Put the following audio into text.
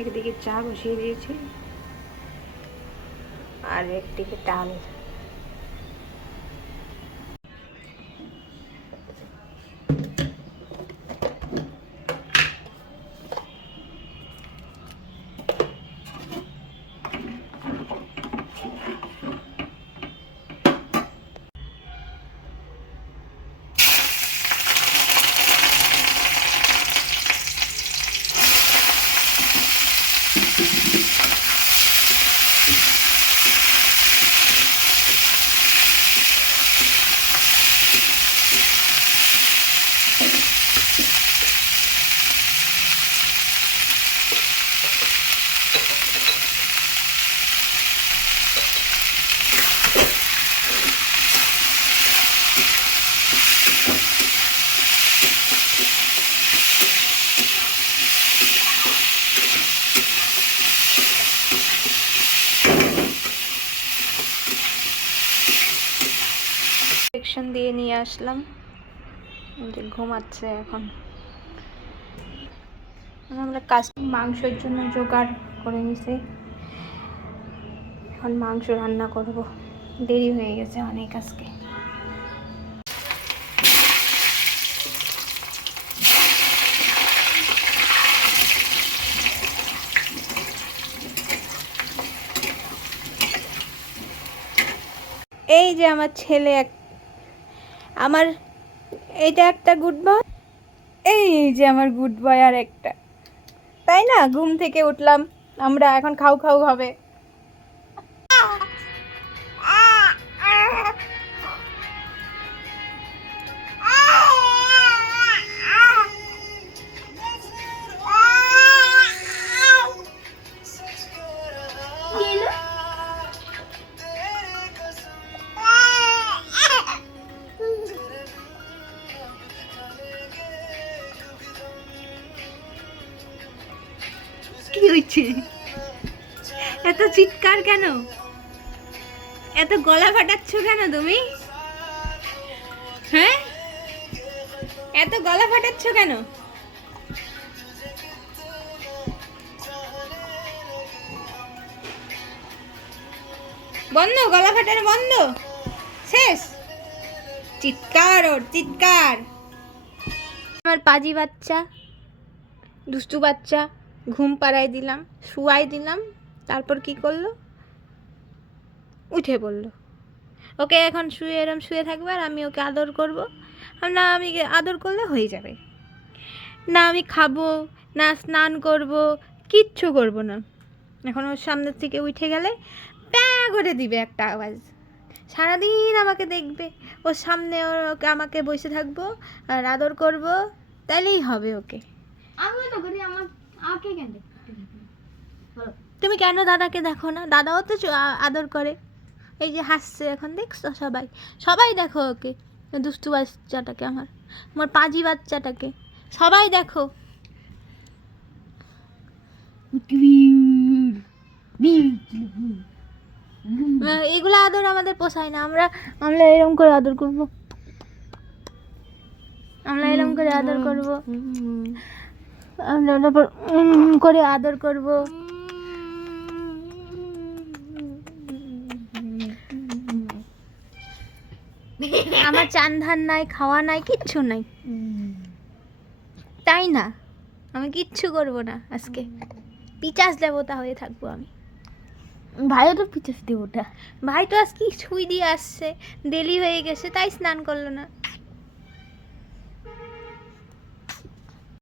একদিকে চা বসিয়ে দিয়েছি আর একদিকে ডাল। ইনজেকশন দিয়ে নিয়ে আসলাম, ঘুমাচ্ছে এখন। আমরা কাজ মাংসের জন্য জোগাড় করে নিছি, এখন মাংস রান্না করব। দেরি হয়ে গেছে অনেক আজকে। এই যে আমার ছেলে, আমার এইটা একটা গুড বয়, এই যে আমার গুড বয় আর একটা, তাই না? ঘুম থেকে উঠলাম আমরা, এখন খাও খাও হবে। কি হয়েছে? এত চিৎকার কেন? এত গলা ফাটাচ্ছ কেন তুমি? হ্যাঁ, এত গলা ফাটাচ্ছ কেন? বন্ধ, গলা ফাটানো বন্ধ, শেষ। চিৎকার ওর চিৎকার। আমার পাজি বাচ্চা, দুষ্টু বাচ্চা, ঘুম পাড়াই দিলাম, শুয়াই দিলাম, তারপর কি করলো? উঠে পড়লো। ওকে এখন শুয়ে এরম শুয়ে থাকবে আর আমি ওকে আদর করব। না, আমি আদর করলে হয়ে যাবে না, আমি খাবো না, স্নান করব, কিচ্ছু করব না। এখন ওর সামনের থেকে উঠে গেলে প্যা করে দিবে একটা আওয়াজ, সারাদিন আমাকে দেখবে, ওর সামনে ওকে আমাকে বসে থাকবো আর আদর করব, তাইলেই হবে ওকে। তুমি কেন দাদাকে দেখো না? দাদাও তো আদর করে, এই যে হাসছে এখন, দেখছো? সবাই সবাই দেখো ওকে, দুষ্টু বাচ্চাটাকে, আমার পাজি বাচ্চাটাকে সবাই দেখো। এগুলো আদর আমাদের পোষায় না, আমরা এরকম করে আদর করব, আমরা এরকম করে আদর করব, আমরা করে আদর করব। আমার চান ধান নাই, খাওয়া নাই, কিচ্ছু নাই, তাই না? আমি কিচ্ছু করব না আজকে, পিচাস দেবতা হয়ে থাকবো আমি। ভাইও তো পিচাস দেবতা, ভাই তো আজকে ছুঁই দিয়ে আসছে, দেরি হয়ে গেছে তাই স্নান করলো না।